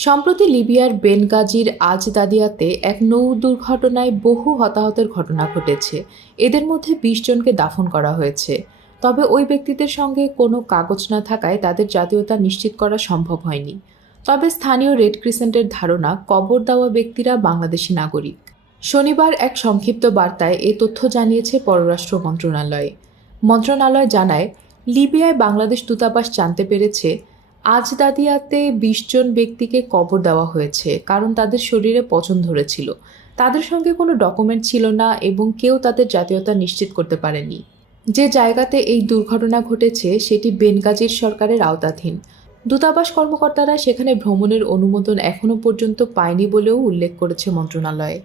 সম্প্রতি লিবিয়ার বেনগাজির আজদাদিয়াতে এক নৌ দুর্ঘটনায় বহু হতাহতের ঘটনা ঘটেছে। এদের মধ্যে ২০ জনকে দাফন করা হয়েছে। তবে ওই ব্যক্তিদের সঙ্গে কোনো কাগজ না থাকায় তাদের জাতীয়তা নিশ্চিত করা সম্ভব হয়নি। তবে স্থানীয় রেড ক্রিসেন্টের ধারণা কবর দেওয়া ব্যক্তিরা বাংলাদেশি নাগরিক। শনিবার এক সংক্ষিপ্ত বার্তায় এ তথ্য জানিয়েছে পররাষ্ট্র মন্ত্রণালয়। মন্ত্রণালয় জানায়, লিবিয়ায় বাংলাদেশ দূতাবাস জানতে পেরেছে আজদাদিয়াতে ২০ জন ব্যক্তিকে কবর দেওয়া হয়েছে, কারণ তাদের শরীরে পচন ধরেছিল। তাদের সঙ্গে কোনো ডকুমেন্ট ছিল না এবং কেউ তাদের জাতীয়তা নিশ্চিত করতে পারেনি। যে জায়গাতে এই দুর্ঘটনা ঘটেছে সেটি বেনগাজির সরকারের আওতাধীন। দূতাবাস কর্মকর্তারা সেখানে ভ্রমণের অনুমোদন এখনও পর্যন্ত পায়নি বলেও উল্লেখ করেছে মন্ত্রণালয়।